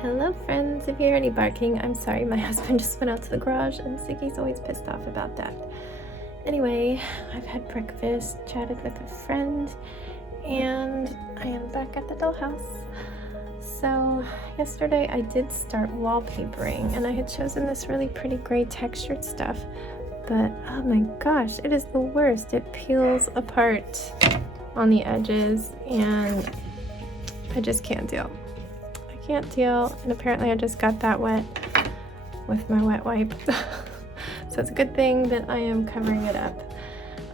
Hello friends, if you're already barking, I'm sorry, my husband just went out to the garage and Ziggy's always pissed off about that. Anyway, I've had breakfast, chatted with a friend, and I am back at the dollhouse. So yesterday I did start wallpapering and I had chosen this really pretty gray textured stuff, but oh my gosh, it is the worst. It peels apart on the edges and I just can't deal. Can't deal, and apparently I just got that wet with my wet wipe. So it's a good thing that I am covering it up.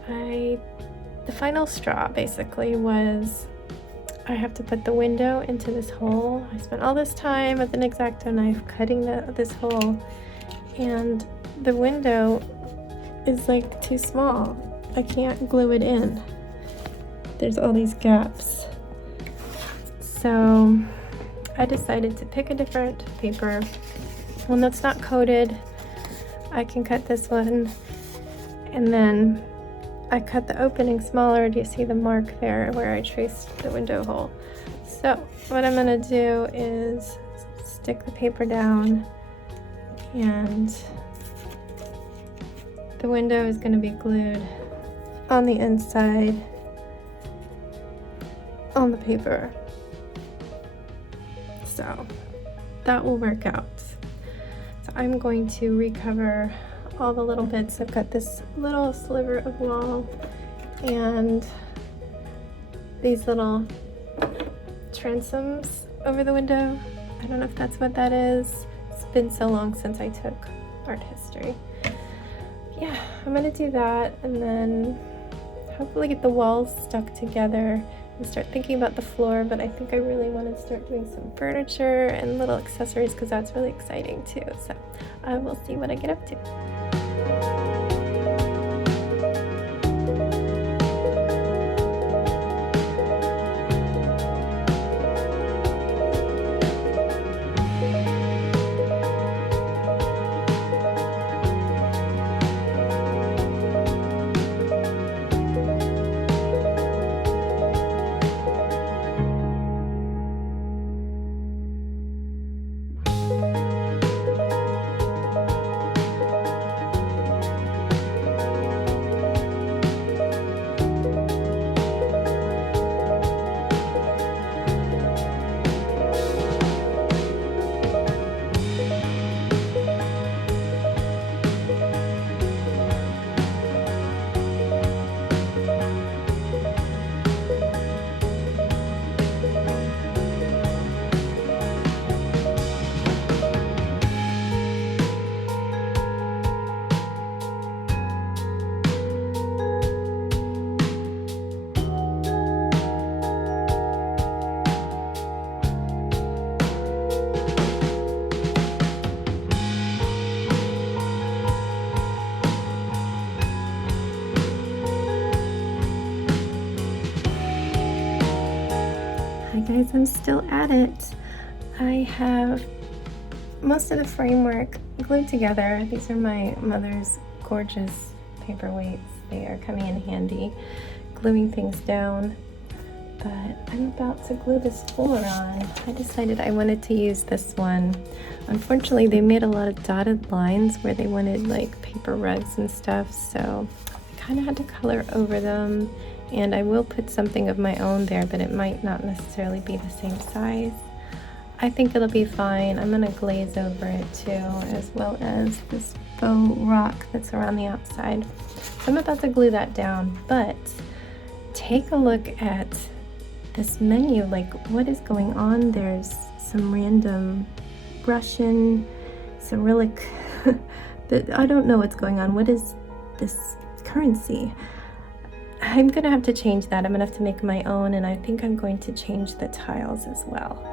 The final straw basically was I have to put the window into this hole. I spent all this time with an X-Acto knife cutting this hole, and the window is like too small. I can't glue it in. There's all these gaps. So I decided to pick a different paper, one that's not coated. I can cut this one, and then I cut the opening smaller. Do you see the mark there where I traced the window hole? So what I'm gonna do is stick the paper down, and the window is gonna be glued on the inside on the paper. So that will work out. So I'm going to recover all the little bits. I've got this little sliver of wall and these little transoms over the window. I don't know if that's what that is. It's been so long since I took art history. Yeah, I'm gonna do that and then hopefully get the walls stuck together and start thinking about the floor, but I think I really want to start doing some furniture and little accessories because that's really exciting too. So I will see what I get up to. Guys, I'm still at it. I have most of the framework glued together. These are my mother's gorgeous paperweights. They are coming in handy, gluing things down. But I'm about to glue this floor on. I decided I wanted to use this one. Unfortunately, they made a lot of dotted lines where they wanted like paper rugs and stuff, so I kind of had to color over them. And I will put something of my own there, but it might not necessarily be the same size. I think it'll be fine. I'm gonna glaze over it too, as well as this faux rock that's around the outside. So I'm about to glue that down, but take a look at this menu. Like, what is going on? There's some random Russian, Cyrillic, I don't know what's going on. What is this currency? I'm gonna have to change that. I'm gonna have to make my own, and I think I'm going to change the tiles as well.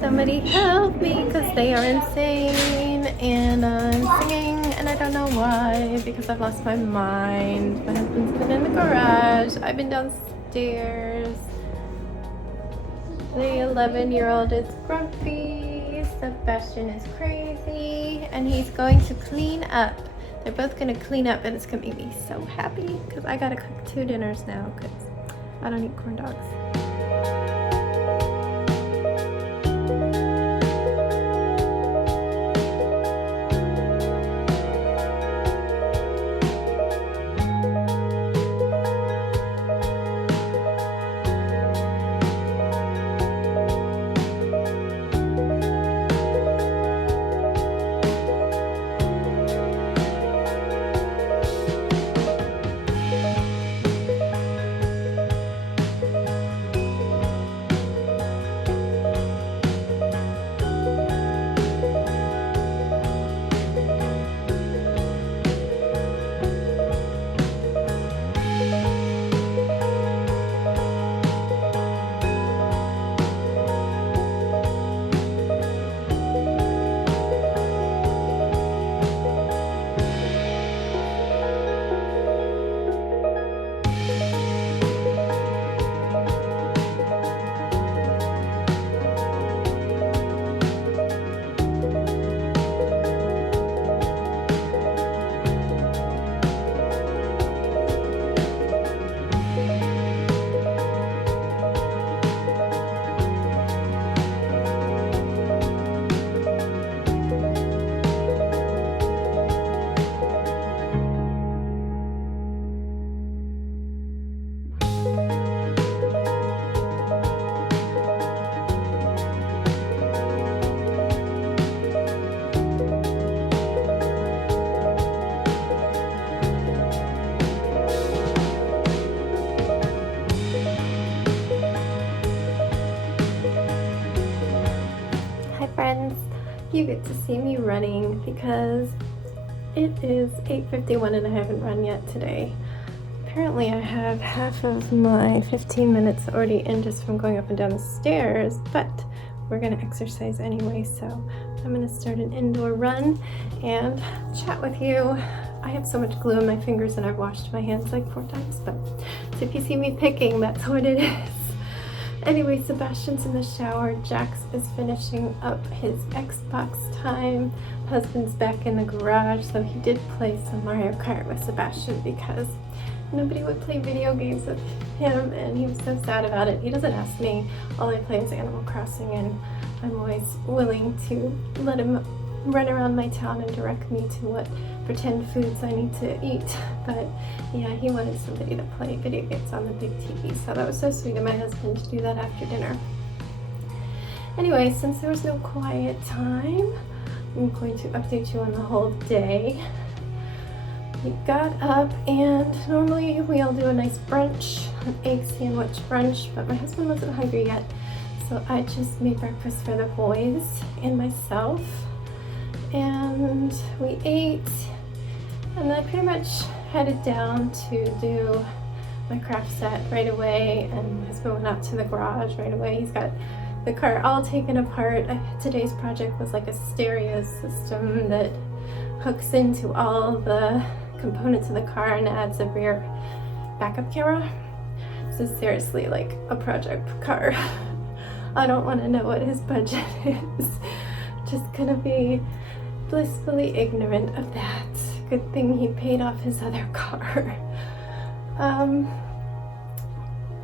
Somebody help me, because they are insane, and I'm singing, and I don't know why, because I've lost my mind. My husband's been in the garage, I've been downstairs. The 11-year-old is grumpy, Sebastian is crazy, and he's going to clean up. They're both going to clean up, and it's going to make me so happy, because I gotta cook 2 dinners now, because I don't eat corn dogs. You get to see me running because it is 8:51 and I haven't run yet today. Apparently I have half of my 15 minutes already in just from going up and down the stairs, but we're gonna exercise anyway, so I'm gonna start an indoor run and chat with you I have so much glue in my fingers and I've washed my hands like 4 times, but so if you see me picking, that's what it is. Anyway, Sebastian's in the shower. Jax is finishing up his Xbox time. Husband's back in the garage, so he did play some Mario Kart with Sebastian because nobody would play video games with him, and he was so sad about it. He doesn't ask me. All I play is Animal Crossing, and I'm always willing to let him run around my town and direct me to what pretend foods I need to eat. But yeah, he wanted somebody to play video games on the big TV, so that was so sweet of my husband to do that after dinner. Anyway, since there was no quiet time, I'm going to update you on the whole day. We got up, and normally we all do a nice brunch, an egg sandwich brunch, but my husband wasn't hungry yet, so I just made breakfast for the boys and myself, and we ate, and then I pretty much headed down to do my craft set right away, and my husband went out to the garage right away. He's got the car all taken apart. Today's project was like a stereo system that hooks into all the components of the car and adds a rear backup camera. So seriously, like a project car. I don't want to know what his budget is. Just gonna be blissfully ignorant of that. Good thing he paid off his other car.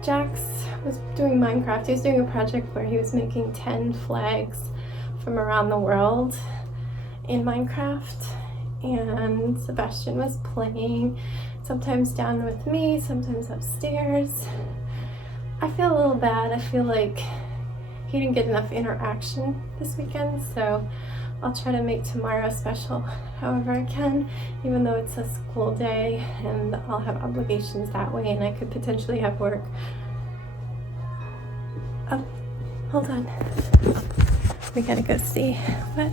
Jax was doing Minecraft. He was doing a project where he was making 10 flags from around the world in Minecraft, and Sebastian was playing, sometimes down with me, sometimes upstairs. I feel a little bad. I feel like he didn't get enough interaction this weekend, so I'll try to make tomorrow special however I can, even though it's a school day and I'll have obligations that way, and I could potentially have work. Oh, hold on. We gotta go see what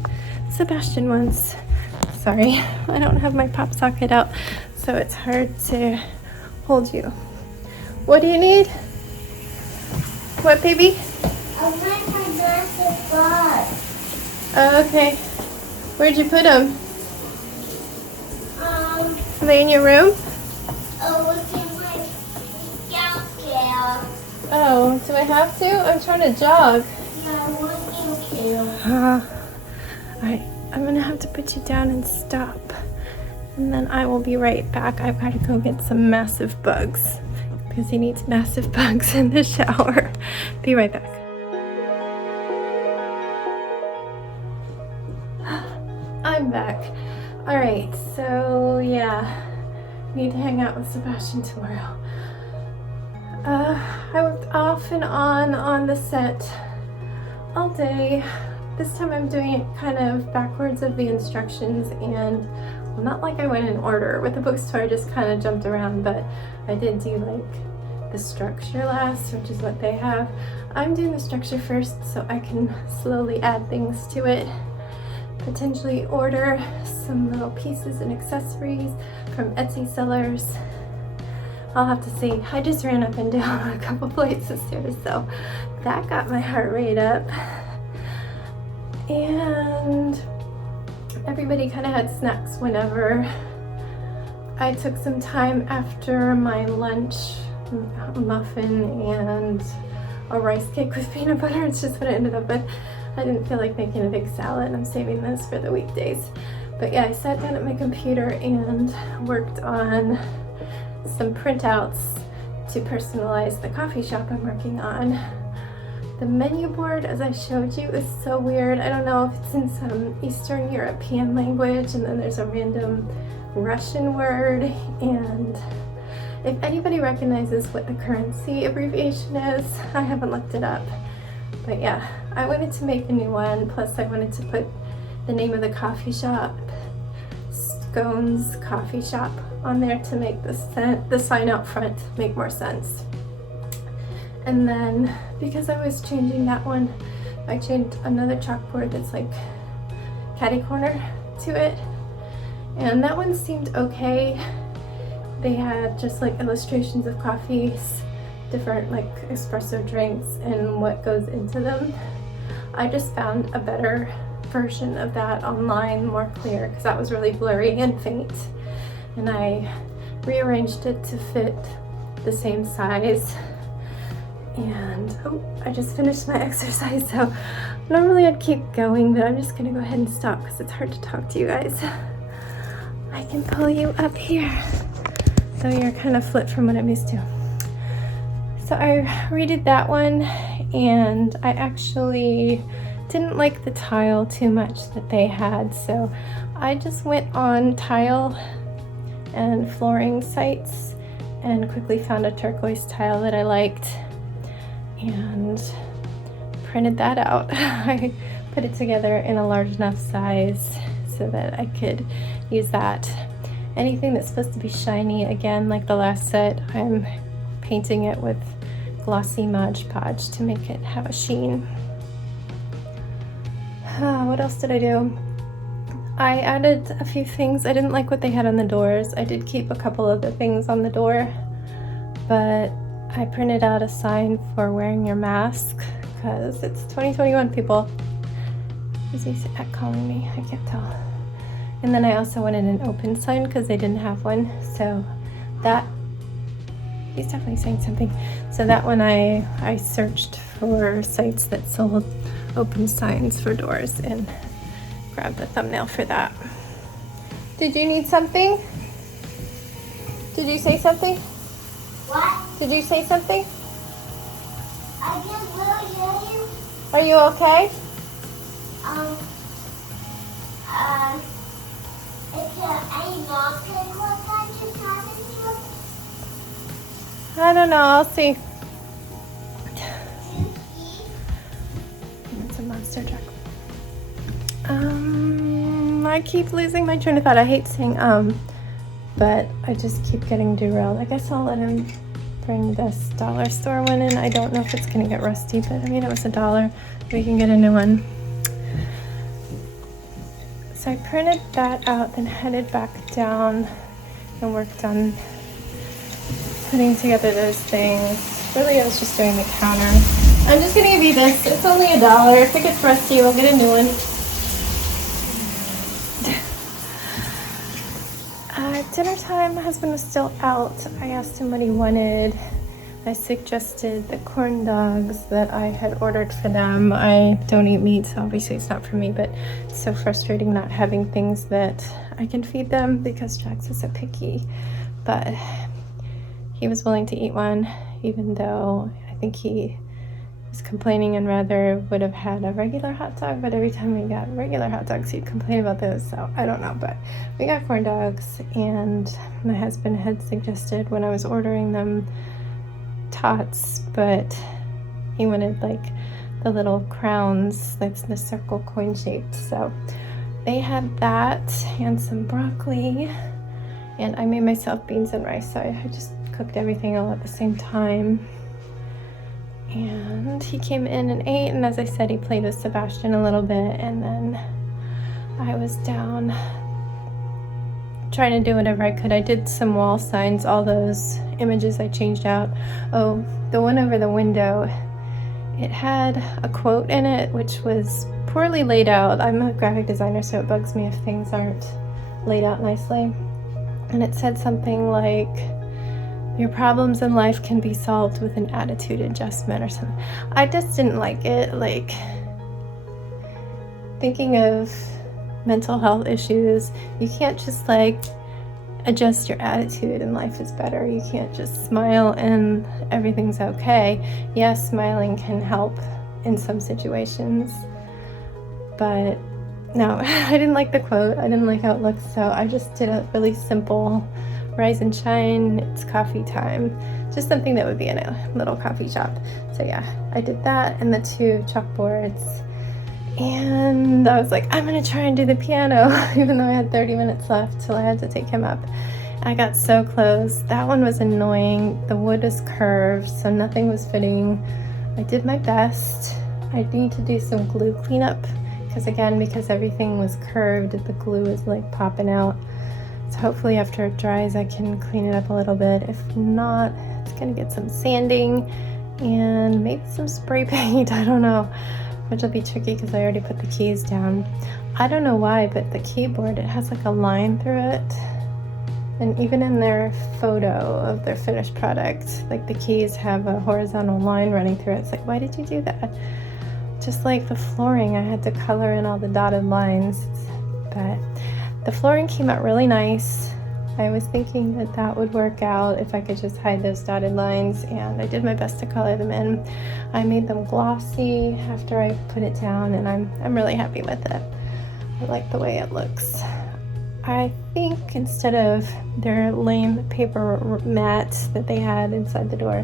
Sebastian wants. Sorry, I don't have my pop socket out, so it's hard to hold you. What do you need? What, baby? I want my massive bug. Oh, okay. Where'd you put them? Are they in your room? It's in my scout. Oh, do I have to? I'm trying to jog. Yeah, I want you. Alright, I'm gonna have to put you down and stop. And then I will be right back. I've got to go get some massive bugs because he needs massive bugs in the shower. Be right back. I'm back. Alright, so yeah, need to hang out with Sebastian tomorrow. I worked off and on the set all day. This time I'm doing it kind of backwards of the instructions, and well, not like I went in order. With the bookstore I just kind of jumped around, but I did do like the structure last, which is what they have. I'm doing the structure first so I can slowly add things to it. Potentially order some little pieces and accessories from Etsy sellers. I'll have to see. I just ran up and down a couple flights of stairs, so that got my heart rate up. And everybody kind of had snacks whenever. I took some time after my lunch, a muffin and a rice cake with peanut butter. It's just what I ended up with. I didn't feel like making a big salad. I'm saving this for the weekdays. But yeah, I sat down at my computer and worked on some printouts to personalize the coffee shop I'm working on. The menu board, as I showed you, is so weird. I don't know if it's in some Eastern European language, and then there's a random Russian word, and if anybody recognizes what the currency abbreviation is, I haven't looked it up. But yeah, I wanted to make a new one, plus I wanted to put the name of the coffee shop, Scones Coffee Shop, on there to make the sign out front make more sense. And then, because I was changing that one, I changed another chalkboard that's like catty corner to it. And that one seemed okay. They had just like illustrations of coffees, different like espresso drinks and what goes into them. I just found a better version of that online, more clear, because that was really blurry and faint. and I rearranged it to fit the same size. And I just finished my exercise, so normally I'd keep going, but I'm just gonna go ahead and stop because it's hard to talk to you guys. I can pull you up here, so you're kind of flipped from what I'm used to. So I redid that one, and I actually didn't like the tile too much that they had, so I just went on tile and flooring sites and quickly found a turquoise tile that I liked and printed that out. I put it together in a large enough size so that I could use that. Anything that's supposed to be shiny, again, like the last set, I'm painting it with glossy Mod Podge to make it have a sheen. What else did I do? I added a few things. I didn't like what they had on the doors. I did keep a couple of the things on the door, but I printed out a sign for wearing your mask because it's 2021, people. Is he calling me? I can't tell. And then I also wanted an open sign because they didn't have one. So that, he's definitely saying something. So that one I searched for sites that sold open signs for doors and grabbed the thumbnail for that. Did you need something? Did you say something? What? Did you say something? I just will hear you. Are you okay? Is there any more pickles I just happened to? I don't know, I'll see. It's a monster truck. I keep losing my train of thought. I hate saying but I just keep getting derailed. I guess I'll let him bring this dollar store one in. I don't know if it's gonna get rusty, but I mean, it was $1. We can get a new one. So I printed that out, then headed back down and worked on putting together those things. Really, I was just doing the counter. I'm just gonna give you this. It's only $1. If it gets rusty, we'll get a new one. Dinner time, my husband was still out. I asked him what he wanted. I suggested the corn dogs that I had ordered for them. I don't eat meat, so obviously it's not for me, but it's so frustrating not having things that I can feed them because Jax is so picky. But he was willing to eat one, even though I think he was complaining and rather would have had a regular hot dog, but every time we got regular hot dogs, he'd complain about those, so I don't know. But we got corn dogs, and my husband had suggested when I was ordering them tots, but he wanted like the little crowns, that's the circle coin shaped. So they had that and some broccoli, and I made myself beans and rice, so I just cooked everything all at the same time. And he came in and ate, and as I said, he played with Sebastian a little bit, and then I was down trying to do whatever I could. I did some wall signs, all those images I changed out. Oh, the one over the window, it had a quote in it which was poorly laid out. I'm a graphic designer, so it bugs me if things aren't laid out nicely. And it said something like, your problems in life can be solved with an attitude adjustment or something. I just didn't like it. Like, thinking of mental health issues, you can't just like adjust your attitude and life is better. You can't just smile and everything's okay. Yes, smiling can help in some situations, but no, I didn't like the quote. I didn't like how it looked, so I just did a really simple rise and shine, it's coffee time. Just something that would be in a little coffee shop. So yeah, I did that and the 2 chalkboards. And I was like, I'm gonna try and do the piano, even though I had 30 minutes left till I had to take him up. I got so close. That one was annoying. The wood is curved, so nothing was fitting. I did my best. I need to do some glue cleanup, because everything was curved, the glue is like popping out. So hopefully after it dries, I can clean it up a little bit. If not, it's gonna get some sanding and maybe some spray paint, I don't know, which will be tricky because I already put the keys down. I don't know why, but the keyboard, it has like a line through it. And even in their photo of their finished product, like the keys have a horizontal line running through it. It's like, why did you do that? Just like the flooring, I had to color in all the dotted lines. But the flooring came out really nice. I was thinking that that would work out if I could just hide those dotted lines, and I did my best to color them in. I made them glossy after I put it down, and I'm really happy with it. I like the way it looks. I think instead of their lame paper mat that they had inside the door,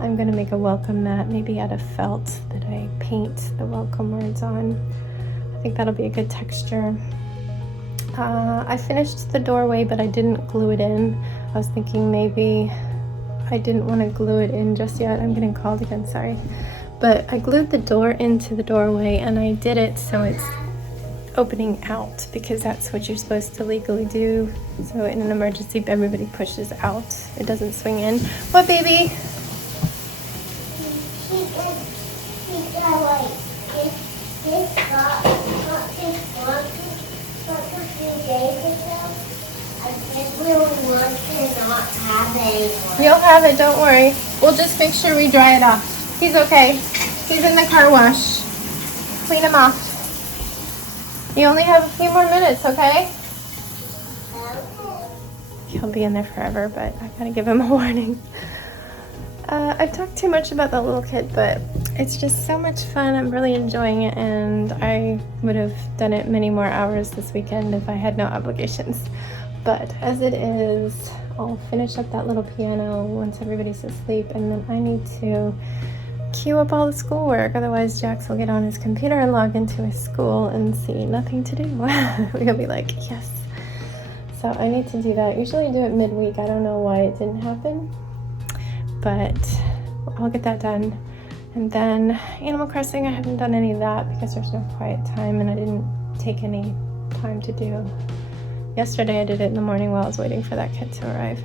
I'm gonna make a welcome mat, maybe out of felt that I paint the welcome words on. I think that'll be a good texture. I finished the doorway, but I didn't glue it in. I was thinking maybe I didn't want to glue it in just yet. I'm getting called again, sorry. But I glued the door into the doorway, and I did it so it's opening out, because that's what you're supposed to legally do. So in an emergency, everybody pushes out. It doesn't swing in. What, baby? You'll have it, don't worry. We'll just make sure we dry it off. He's okay. He's in the car wash. Clean him off. You only have a few more minutes, okay? He'll be in there forever, but I gotta give him a warning. I've talked too much about the little kid, but it's just so much fun. I'm really enjoying it, and I would have done it many more hours this weekend if I had no obligations. But as it is, I'll finish up that little piano once everybody's asleep, and then I need to queue up all the schoolwork. Otherwise, Jax will get on his computer and log into his school and see nothing to do. He'll be like, yes. So I need to do that. Usually I do it midweek. I don't know why it didn't happen, but I'll get that done. And then Animal Crossing, I haven't done any of that because there's no quiet time, and I didn't take any time to do. Yesterday I did it in the morning while I was waiting for that kid to arrive.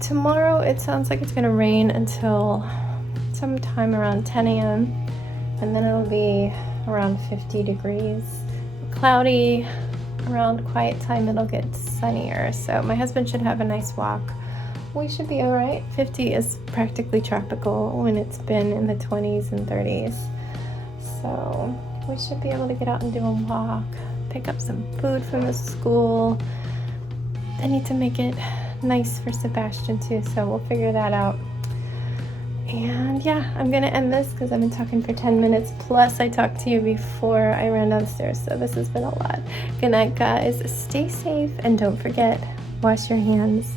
Tomorrow it sounds like it's gonna rain until sometime around 10 a.m. and then it'll be around 50 degrees. Cloudy, around quiet time it'll get sunnier, so my husband should have a nice walk. We should be all right. 50 is practically tropical when it's been in the 20s and 30s. So we should be able to get out and do a walk, pick up some food from the school. I need to make it nice for Sebastian too, so we'll figure that out. And yeah, I'm gonna end this because I've been talking for 10 minutes, plus I talked to you before I ran downstairs, so this has been a lot. Good night, guys. Stay safe, and don't forget, wash your hands.